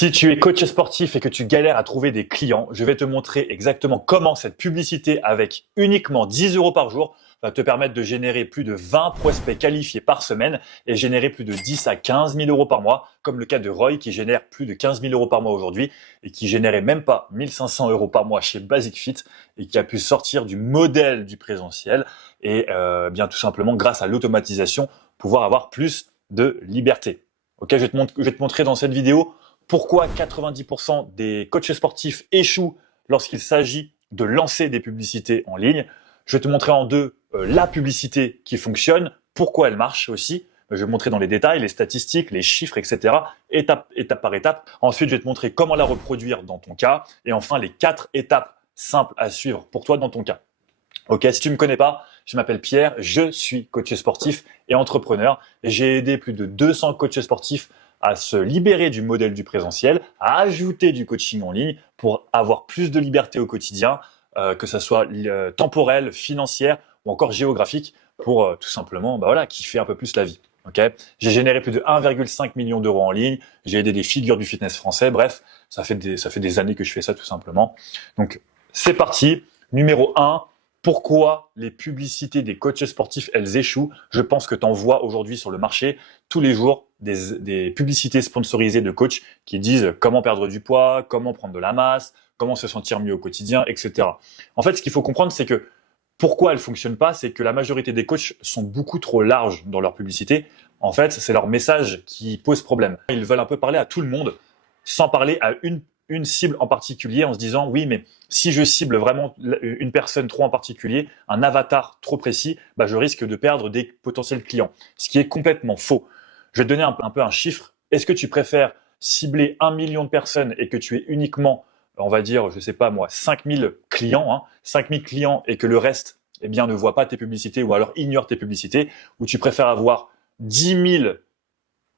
Si tu es coach sportif et que tu galères à trouver des clients, je vais te montrer exactement comment cette publicité avec uniquement 10 € par jour va te permettre de générer plus de 20 prospects qualifiés par semaine et générer plus de 10 à 15 000 € par mois, comme le cas de Roy qui génère plus de 15 000 € par mois aujourd'hui et qui générait même pas 1500 € par mois chez Basic Fit et qui a pu sortir du modèle du présentiel et bien tout simplement grâce à l'automatisation pouvoir avoir plus de liberté. Ok, je vais te montrer dans cette vidéo pourquoi 90% des coachs sportifs échouent lorsqu'il s'agit de lancer des publicités en ligne. Je vais te montrer en deux la publicité qui fonctionne, pourquoi elle marche aussi. Je vais te montrer dans les détails, les statistiques, les chiffres, etc. étape par étape. Ensuite, je vais te montrer comment la reproduire dans ton cas. Et enfin, les 4 étapes simples à suivre pour toi dans ton cas. Ok, si tu ne me connais pas, je m'appelle Pierre, je suis coach sportif et entrepreneur. J'ai aidé plus de 200 coachs sportifs à se libérer du modèle du présentiel, à ajouter du coaching en ligne pour avoir plus de liberté au quotidien, que ce soit temporelle, financière ou encore géographique, pour tout simplement kiffer un peu plus la vie. Okay, j'ai généré plus de 1,5 million d'euros en ligne, j'ai aidé des figures du fitness français, bref, ça fait des années que je fais ça tout simplement. Donc c'est parti, numéro 1. Pourquoi les publicités des coachs sportifs, elles échouent? Je pense que tu en vois aujourd'hui sur le marché tous les jours des publicités sponsorisées de coachs qui disent comment perdre du poids, comment prendre de la masse, comment se sentir mieux au quotidien, etc. En fait, ce qu'il faut comprendre, c'est que pourquoi elles fonctionnent pas, c'est que la majorité des coachs sont beaucoup trop larges dans leur publicité. En fait, c'est leur message qui pose problème. Ils veulent un peu parler à tout le monde sans parler à une cible en particulier en se disant oui, mais si je cible vraiment une personne trop en particulier, un avatar trop précis, je risque de perdre des potentiels clients. Ce qui est complètement faux. Je vais te donner un peu un chiffre. Est-ce que tu préfères cibler 1 million de personnes et que tu aies uniquement, on va dire, je sais pas moi, 5000 clients, 5000 clients et que le reste, ne voit pas tes publicités ou alors ignore tes publicités, ou tu préfères avoir 10 000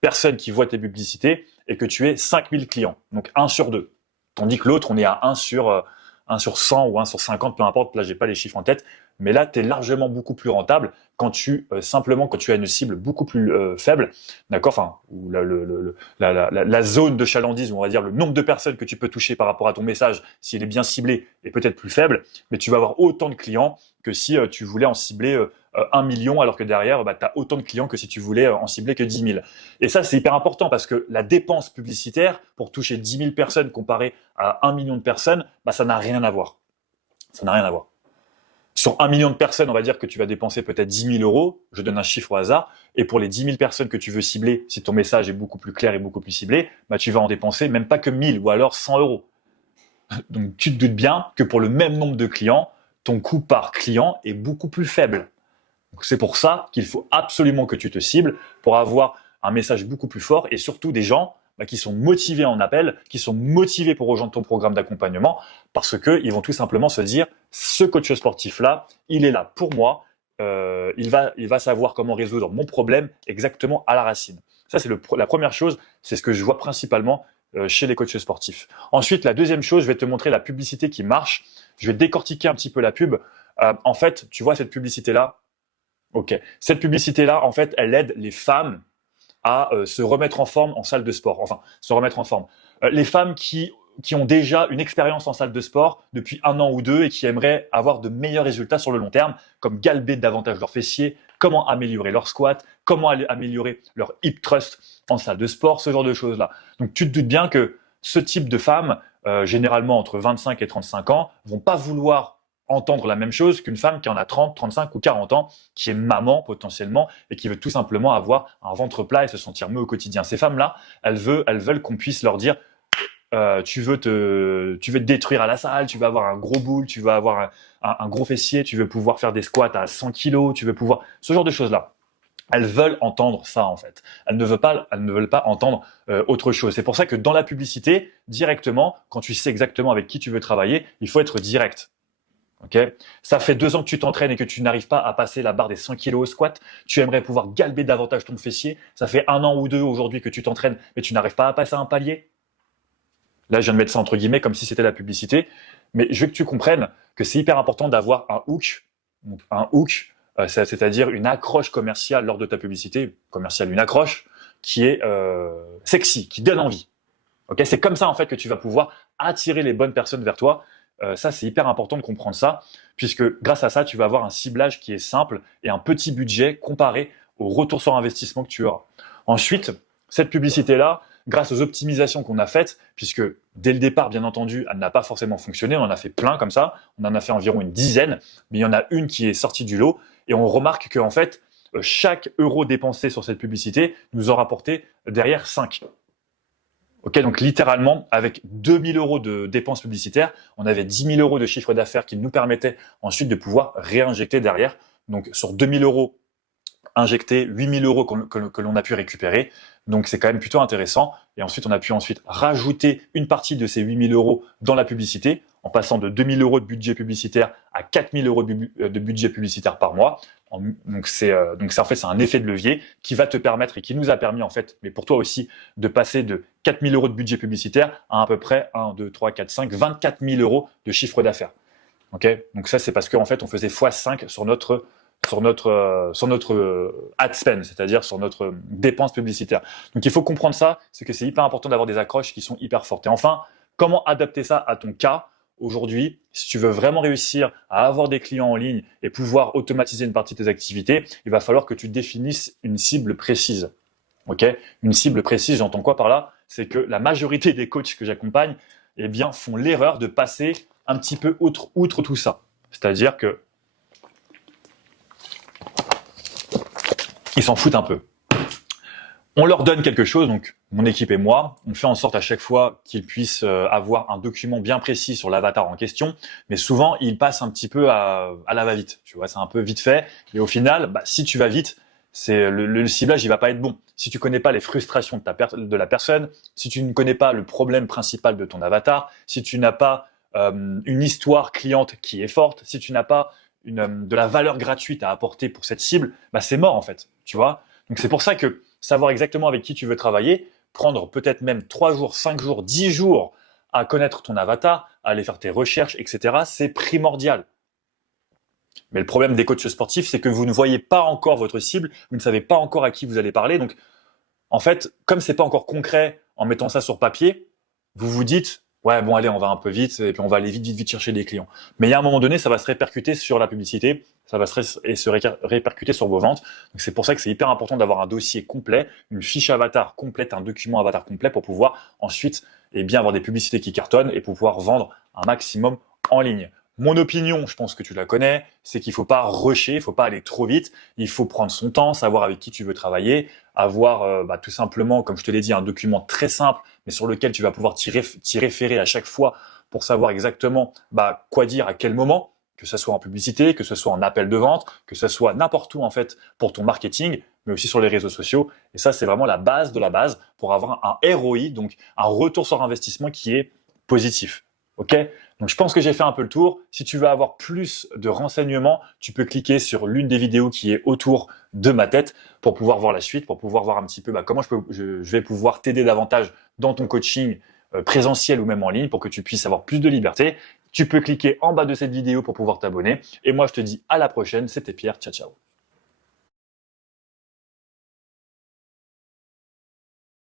personnes qui voient tes publicités et que tu aies 5000 clients, donc 1 sur 2. Tandis que l'autre, on est à 1 sur 100 ou 1 sur 50, peu importe, là j'ai pas les chiffres en tête, mais là tu es largement beaucoup plus rentable quand tu as une cible beaucoup plus faible, d'accord, enfin, ou la zone de chalandise, ou on va dire le nombre de personnes que tu peux toucher par rapport à ton message, s'il est bien ciblé, est peut-être plus faible, mais tu vas avoir autant de clients que si tu voulais en cibler 1 million, alors que derrière, tu as autant de clients que si tu voulais en cibler que 10 000. Et ça, c'est hyper important parce que la dépense publicitaire pour toucher 10 000 personnes comparée à 1 million de personnes, ça n'a rien à voir. Ça n'a rien à voir. Sur 1 million de personnes, on va dire que tu vas dépenser peut-être 10 000 €, je donne un chiffre au hasard, et pour les 10 000 personnes que tu veux cibler, si ton message est beaucoup plus clair et beaucoup plus ciblé, tu vas en dépenser même pas que 1000 ou alors 100 €. Donc tu te doutes bien que pour le même nombre de clients, ton coût par client est beaucoup plus faible. C'est pour ça qu'il faut absolument que tu te cibles pour avoir un message beaucoup plus fort et surtout des gens qui sont motivés en appel, qui sont motivés pour rejoindre ton programme d'accompagnement parce qu'ils vont tout simplement se dire ce coach sportif-là, il est là pour moi, il va savoir comment résoudre mon problème exactement à la racine. Ça, c'est la première chose, c'est ce que je vois principalement chez les coachs sportifs. Ensuite, la deuxième chose, je vais te montrer la publicité qui marche. Je vais décortiquer un petit peu la pub. En fait, tu vois cette publicité-là? Ok. Cette publicité-là, en fait, elle aide les femmes à se remettre en forme en salle de sport. Enfin, se remettre en forme. Les femmes qui ont déjà une expérience en salle de sport depuis 1 an ou 2 et qui aimeraient avoir de meilleurs résultats sur le long terme, comme galber davantage leurs fessiers, comment améliorer leur squat, comment améliorer leur hip thrust en salle de sport, ce genre de choses-là. Donc, tu te doutes bien que ce type de femmes, généralement entre 25 et 35 ans, vont pas vouloir entendre la même chose qu'une femme qui en a 30, 35 ou 40 ans, qui est maman potentiellement et qui veut tout simplement avoir un ventre plat et se sentir mieux au quotidien. Ces femmes-là, elles veulent qu'on puisse leur dire tu veux te détruire à la salle, tu veux avoir un gros boule, tu veux avoir un gros fessier, tu veux pouvoir faire des squats à 100 kilos, tu veux pouvoir… Ce genre de choses-là. Elles veulent entendre ça en fait. Elles ne veulent pas entendre autre chose. C'est pour ça que dans la publicité, directement, quand tu sais exactement avec qui tu veux travailler, il faut être direct. Okay. Ça fait 2 ans que tu t'entraînes et que tu n'arrives pas à passer la barre des 100 kilos au squat. Tu aimerais pouvoir galber davantage ton fessier. Ça fait 1 an ou 2 aujourd'hui que tu t'entraînes, mais tu n'arrives pas à passer un palier. Là, je viens de mettre ça entre guillemets comme si c'était la publicité. Mais je veux que tu comprennes que c'est hyper important d'avoir un hook. Donc, un hook, c'est-à-dire une accroche commerciale lors de ta publicité. Commerciale, une accroche qui est sexy, qui donne envie. Ok, c'est comme ça en fait que tu vas pouvoir attirer les bonnes personnes vers toi. Ça, c'est hyper important de comprendre ça, puisque grâce à ça, tu vas avoir un ciblage qui est simple et un petit budget comparé au retour sur investissement que tu auras. Ensuite, cette publicité-là, grâce aux optimisations qu'on a faites, puisque dès le départ, bien entendu, elle n'a pas forcément fonctionné, on en a fait plein comme ça, on en a fait environ une dizaine, mais il y en a une qui est sortie du lot, et on remarque qu'en fait, chaque euro dépensé sur cette publicité nous en rapportait derrière 5. Ok, donc littéralement, avec 2000 euros de dépenses publicitaires, on avait 10 000 euros de chiffre d'affaires qui nous permettaient ensuite de pouvoir réinjecter derrière. Donc sur 2000 euros injectés, 8000 euros que l'on a pu récupérer. Donc c'est quand même plutôt intéressant. Et ensuite, on a pu ensuite rajouter une partie de ces 8000 euros dans la publicité, en passant de 2000 euros de budget publicitaire à 4000 euros de budget publicitaire par mois. Donc c'est en fait c'est un effet de levier qui va te permettre et qui nous a permis en fait, mais pour toi aussi, de passer de 4000 euros de budget publicitaire à peu près 1, 2, 3, 4, 5, 24 000 euros de chiffre d'affaires. Ok, donc ça c'est parce qu'en fait on faisait x5 sur notre ad spend, c'est-à-dire sur notre dépense publicitaire. Donc il faut comprendre ça, c'est que c'est hyper important d'avoir des accroches qui sont hyper fortes. Et enfin, comment adapter ça à ton cas aujourd'hui? Si tu veux vraiment réussir à avoir des clients en ligne et pouvoir automatiser une partie de tes activités, il va falloir que tu définisses une cible précise. Ok, une cible précise, j'entends quoi par là? C'est que la majorité des coachs que j'accompagne, eh bien, font l'erreur de passer un petit peu outre tout ça. C'est-à-dire que ils s'en foutent un peu. On leur donne quelque chose, donc mon équipe et moi, on fait en sorte à chaque fois qu'ils puissent avoir un document bien précis sur l'avatar en question, mais souvent ils passent un petit peu à la va-vite, tu vois, c'est un peu vite fait, et au final, si tu vas vite, c'est le ciblage il va pas être bon. Si tu connais pas les frustrations de la personne, si tu ne connais pas le problème principal de ton avatar, si tu n'as pas une histoire cliente qui est forte, si tu n'as pas de la valeur gratuite à apporter pour cette cible, c'est mort en fait, tu vois. Donc c'est pour ça que savoir exactement avec qui tu veux travailler, prendre peut-être même 3 jours, 5 jours, 10 jours à connaître ton avatar, à aller faire tes recherches, etc., c'est primordial. Mais le problème des coachs sportifs, c'est que vous ne voyez pas encore votre cible, vous ne savez pas encore à qui vous allez parler. Donc, en fait, comme c'est pas encore concret en mettant ça sur papier, vous vous dites, ouais, bon, allez, on va un peu vite et puis on va aller vite chercher des clients. Mais il y a un moment donné, ça va se répercuter sur la publicité, ça va se répercuter sur vos ventes. Donc, c'est pour ça que c'est hyper important d'avoir un dossier complet, une fiche avatar complète, un document avatar complet pour pouvoir ensuite, bien avoir des publicités qui cartonnent et pour pouvoir vendre un maximum en ligne. Mon opinion, je pense que tu la connais, c'est qu'il faut pas rusher, il faut pas aller trop vite, il faut prendre son temps, savoir avec qui tu veux travailler, avoir tout simplement, comme je te l'ai dit, un document très simple, mais sur lequel tu vas pouvoir t'y référer à chaque fois pour savoir exactement quoi dire à quel moment, que ce soit en publicité, que ce soit en appel de vente, que ce soit n'importe où en fait pour ton marketing, mais aussi sur les réseaux sociaux. Et ça, c'est vraiment la base de la base pour avoir un ROI, donc un retour sur investissement qui est positif. Ok, donc je pense que j'ai fait un peu le tour. Si tu veux avoir plus de renseignements, tu peux cliquer sur l'une des vidéos qui est autour de ma tête pour pouvoir voir la suite, pour pouvoir voir un petit peu comment je vais pouvoir t'aider davantage dans ton coaching présentiel ou même en ligne pour que tu puisses avoir plus de liberté. Tu peux cliquer en bas de cette vidéo pour pouvoir t'abonner. Et moi, je te dis à la prochaine. C'était Pierre. Ciao, ciao.